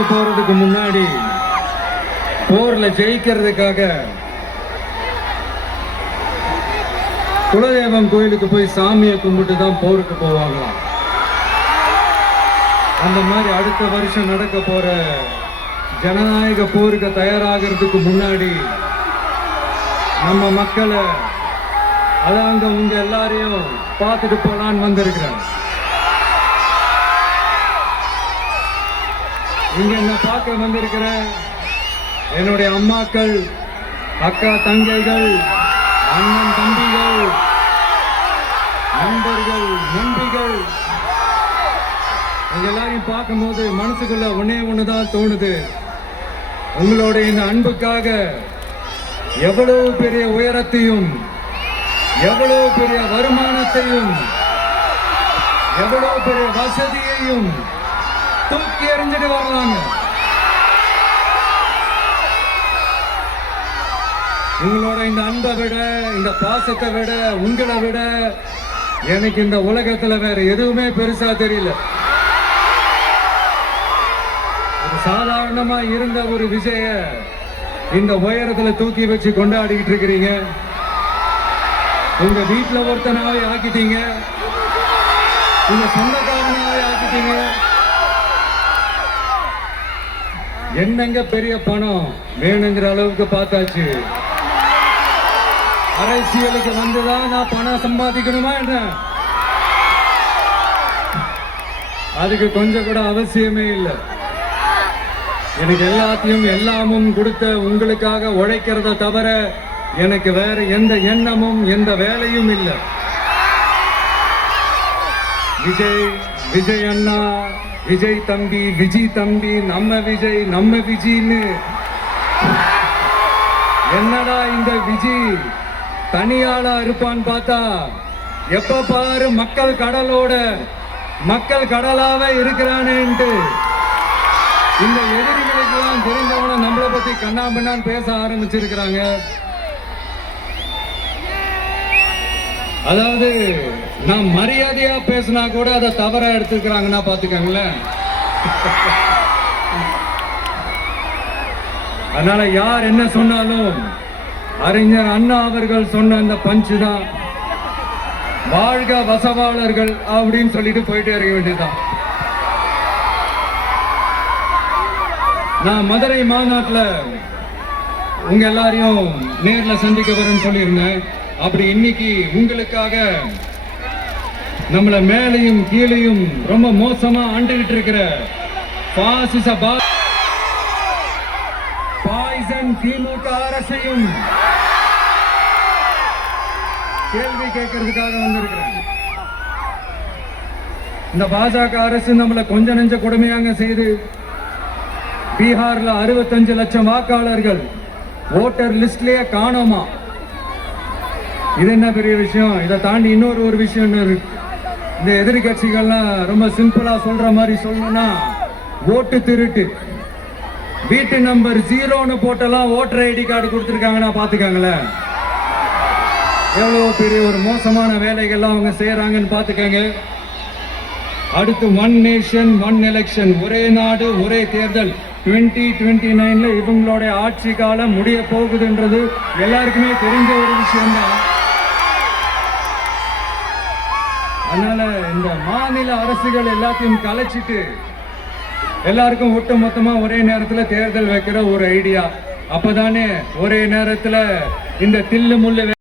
போருக்கு போறதுக்கு முன்னாடி போர்ல ஜெயிக்கிறதுக்காக குலதெய்வம் கோயிலுக்கு போய் சாமியை கும்பிட்டு தான் போருக்கு போவாங்களாம். அந்த மாதிரி அடுத்த வருஷம் நடக்க போற ஜனநாயக போருக்கு தயாராகிறதுக்கு முன்னாடி நம்ம மக்களை அதாங்க உங்க எல்லாரையும் பார்த்துட்டு போலான்னு வந்திருக்கிறேன். இங்க என்ன பார்க்க வந்திருக்கிற என்னுடைய அம்மாக்கள், அக்கா தங்கைகள், அண்ணன் தம்பிகள், நண்பர்கள், நண்பிகள், எல்லாரையும் பார்க்கும்போது மனசுக்குள்ள ஒன்னே ஒண்ணுதான் தோணுது. உங்களுடைய இந்த அன்புக்காக எவ்வளவு பெரிய உயரத்தையும், எவ்வளவு பெரிய வருமானத்தையும், எவ்வளவு பெரிய வசதியையும் தூக்கி எறிஞ்சிட்டு வரலாங்க. உங்களோட இந்த அன்பை விட, இந்த பாசத்தை விட, உங்களை விட எனக்கு இந்த உலகத்துல வேற எதுவுமே பெருசா தெரியல. சாதாரணமா இருந்த ஒரு விஜய இந்த உயரத்துல தூக்கி வச்சு கொண்டாடிக்கிட்டு இருக்கிறீங்க. உங்க வீட்டுல ஒருத்தனாவே ஆக்கிட்டீங்க, உங்க சொந்தக்காரனாவே ஆக்கிட்டீங்க. என்னங்க பெரிய பணம் வேணுங்கிற அளவுக்கு பார்த்தாச்சு. அரசியலுக்கு வந்துதான் நான் பணம் சம்பாதிக்கணுமா என்ன? அதுக்கு கொஞ்சம் கூட அவசியமே இல்லை. எனக்கு எல்லாத்தையும் எல்லாமும் கொடுத்த உங்களுக்காக உழைக்கிறத தவிர எனக்கு வேற எந்த எண்ணமும் எந்த வேலையும் இல்லை. விஜய் அண்ணா, விஜய் தம்பி, விஜய் தம்பி, நம்ம விஜய், நம்ம விஜய்னு என்னடா இந்த விஜய் தனியாளா இருப்பான்னு பார்த்தா எப்ப பாரு மக்கள் கடலோட மக்கள் கடலாவே இருக்கிறானேன்ட்டு இந்த எதிரிகளுக்கெல்லாம் தெரிந்தவன நம்மளை பத்தி கண்ணாமண்ணான்னு பேச ஆரம்பிச்சிருக்கிறாங்க. அதாவது நான் மரியாதையா பேசினா கூட அதை தவறா எடுத்துக்கிறாங்கன்னா பாத்துக்கங்களேன். அதனால யார் என்ன சொன்னாலும் அறிஞர் அண்ணா அவர்கள் சொன்ன அந்த பஞ்சு தான், வாழ்க வசவாளர்கள் அப்படின்னு சொல்லிட்டு போயிட்டே இருக்க வேண்டியதுதான். நான் மதுரை மாநாட்டில் உங்க எல்லாரையும் நேர்ல சந்திக்க வரேன்னு சொல்லியிருந்தேன். அப்படி இன்னைக்கு உங்களுக்காக நம்மள மேலையும் கீழையும் ரொம்ப மோசமா ஆண்டுகிட்டு இருக்கிற பாசிச பாய்சன் திமுக அரசையும் கேள்வி கேட்கறதுக்காக வந்திருக்கிறேன். இந்த பாஜக அரசு நம்மள கொஞ்ச நெஞ்ச கொடுமையாங்க செய்து பீகார்ல 65 லட்சம் வாக்காளர்கள் ஓட்டர் லிஸ்ட்லயே காணோமா. இது என்ன பெரிய விஷயம்? இதை தாண்டி இன்னொரு விஷயம் இருக்கு. இந்த எதிரி கட்சிகள்லாம் ரொம்ப சிம்பிளா சொல்ற மாதிரி சொல்லணும்னா ஓட்டு திருட்டு. வீட்டு நம்பர் 0ன்னு போட்டெல்லாம் ஓட்டர் ஐடி கார்டு கொடுத்துருக்காங்கன்னா பாத்துக்காங்களேன். எவ்வளவு பெரிய ஒரு மோசமான வேலைகள்லாம் அவங்க செய்யறாங்கன்னு பாத்துக்கங்க. அடுத்து ஒன் நேஷன் ஒன் எலெக்ஷன், ஒரே நாடு ஒரே தேர்தல் 2029ல இவங்களுடைய ஆட்சி காலம் முடிய போகுதுன்றது எல்லாருக்குமே தெரிஞ்ச ஒரு விஷயம் தான். அதனால இந்த மாநில அரசுகள் எல்லாத்தையும் கலைச்சிட்டு எல்லாருக்கும் ஒட்டு மொத்தமா ஒரே நேரத்துல தேர்தல் வைக்கிற ஒரு ஐடியா. அப்பதானே ஒரே நேரத்துல இந்த தில்லு முள்ளு